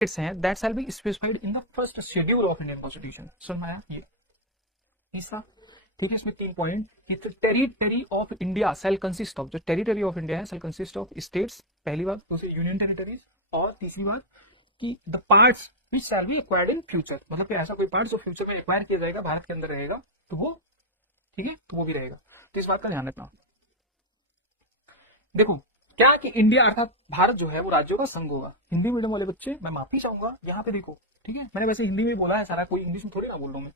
हैं that shall be specified in the first schedule of Indian constitution. समझ में आया ये तीसरा। ठीक है, इसमें 3 पॉइंट कि territory of India shall consist of, जो टेरिटरी ऑफ इंडिया है शैल कंसिस्ट ऑफ स्टेट्स, पहली बात। दूसरी यूनियन टेरिटरीज। और तीसरी बात कि the parts which shall be acquired in future, मतलब कि ऐसा कोई पार्ट जो फ्यूचर में एक्वायर किया जाएगा भारत के अंदर रहेगा तो वो, ठीक है, तो वो भी रहेगा। तो इस बात का ध्यान रखना। देखो क्या कि इंडिया अर्थात भारत जो है वो राज्यों का संघ होगा। हिंदी मीडियम वाले बच्चे मैं माफी चाहूंगा यहाँ पे, देखो ठीक है, मैंने वैसे हिंदी में बोला है सारा, कोई इंग्लिश में थोड़ी ना बोल रहा हूं मैं।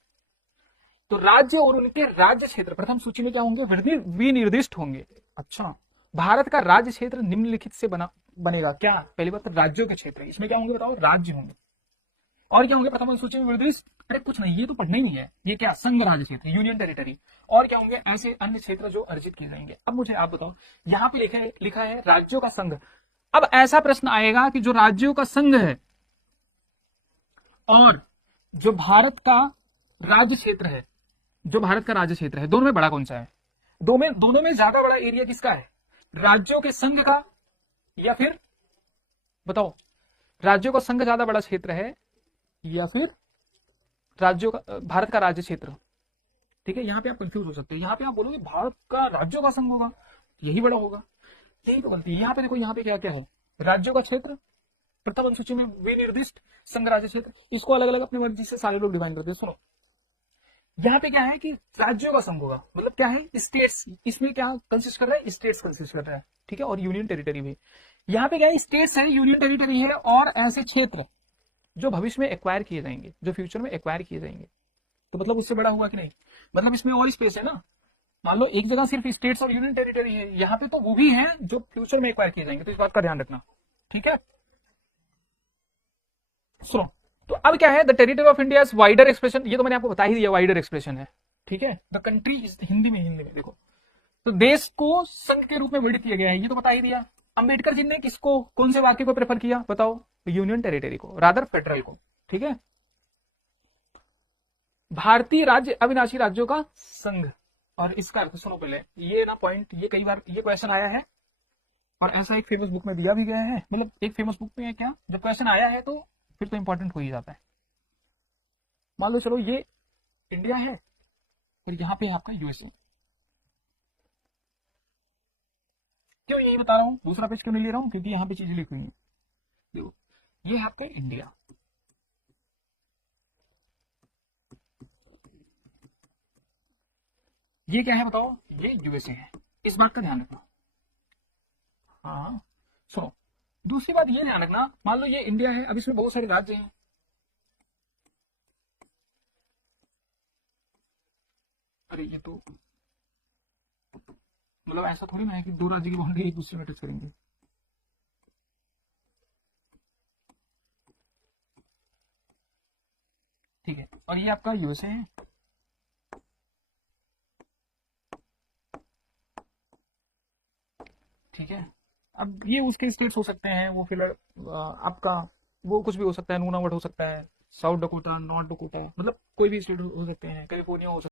तो राज्य और उनके राज्य क्षेत्र प्रथम सूची में क्या होंगे, विनिर्दिष्ट होंगे। अच्छा, भारत का राज्य क्षेत्र निम्नलिखित से बनेगा। क्या? पहली बात राज्यों के क्षेत्र, इसमें क्या होंगे बताओ, राज्य होंगे। और क्या होंगे प्रथम सूची में निर्दिष्ट, अरे कुछ नहीं, ये तो पढ़ना ही नहीं है, ये क्या, संघ राज्य क्षेत्र, यूनियन टेरिटरी। और क्या होंगे ऐसे अन्य क्षेत्र जो अर्जित किए जाएंगे। अब मुझे आप बताओ, यहाँ पे लिखा है राज्यों का संघ। अब ऐसा प्रश्न आएगा कि जो राज्यों का संघ है और जो भारत का राज्य क्षेत्र है, जो भारत का राज्य क्षेत्र है, दोनों में बड़ा कौन सा है? दोनों में ज्यादा बड़ा एरिया किसका है, राज्यों के संघ का या फिर बताओ, राज्यों का संघ ज्यादा बड़ा क्षेत्र है या फिर राज्यों का, भारत का राज्य क्षेत्र? ठीक है, यहां पे आप कंफ्यूज हो सकते हैं। यहां पे आप बोलोगे भारत का राज्यों का संघ होगा, यही बड़ा होगा, यही तो गलती है। यहां पे देखो, यहां पे क्या क्या है, राज्यों का क्षेत्र प्रथम अनुसूची में विनिर्दिष्ट, संघ राज्य क्षेत्र, इसको अलग अलग अपनी मर्जी से सारे लोग डिफाइन करते हैं। सुनो, यहाँ पे क्या है कि राज्यों का संघ होगा, मतलब क्या है, स्टेट्स, इसमें क्या कंसिस्ट कर रहा है, स्टेट्स कंसिस्ट कर रहा है। ठीक है, और यूनियन टेरिटरी भी। यहाँ पे क्या है, स्टेट्स है, यूनियन टेरिटरी है, और ऐसे क्षेत्र जो भविष्य में एक्वायर किए जाएंगे, जो फ्यूचर में एक्वायर किए जाएंगे। तो मतलब उससे बड़ा हुआ कि नहीं, मतलब इसमें और स्पेस है ना। मान लो एक जगह सिर्फ स्टेट्स और यूनियन टेरिटरी है, यहाँ पे तो वो भी है जो फ्यूचर में एक्वायर किए जाएंगे। तो इस बात का ध्यान रखना। ठीक है, सुनो, तो अब क्या है, the territory of India wider expression, ये तो मैंने आपको बता ही दिया, वाइडर एक्सप्रेशन है। ठीक है, द कंट्री इज, हिंदी में देखो, तो देश को संघ के रूप में वर्णित किया गया है, ये तो बता ही दिया। अंबेडकर जी ने किसको, कौन से वाक्य को प्रेफर किया बताओ, यूनियन टेरिटरी को, रादर फेडरल को। ठीक है, भारतीय राज्य अविनाशी राज्यों का संघ। और इसका अर्थ सुनो पहले, ये ना पॉइंट, ये कई बार ये क्वेश्चन आया है, और ऐसा एक फेमस बुक में दिया भी गया है, मतलब एक फेमस बुक में है क्या, जब क्वेश्चन आया है तो फिर तो इंपॉर्टेंट हो ही जाता है। मान लो चलो ये इंडिया है और यहाँ पे आपका यूएसए। क्यों यही बता रहा हूँ, दूसरा पेज क्यों नहीं ले रहा हूँ, क्योंकि यहाँ पे चीजें लिखी हुई है। देखो, ये है आपका इंडिया, ये क्या है बताओ, ये यूएसए है। इस बात का ध्यान रखना। हाँ, सुनो, दूसरी बात ये ध्यान रखना, मान लो ये इंडिया है, अब इसमें बहुत सारे राज्य हैं। अरे ये तो मतलब ऐसा थोड़ी ना है कि दो राज्य की बाउंड्री एक दूसरे में टच करेंगे। ठीक है, और ये आपका यूएसए है। ठीक है, अब ये उसके स्टेट्स हो सकते हैं, वो फिलहाल आपका वो कुछ भी हो सकता है, नूनावट हो सकता है, साउथ डकोटा, नॉर्थ डकोटा, मतलब कोई भी स्टेट हो सकते हैं, कैलिफोर्निया हो सकता है।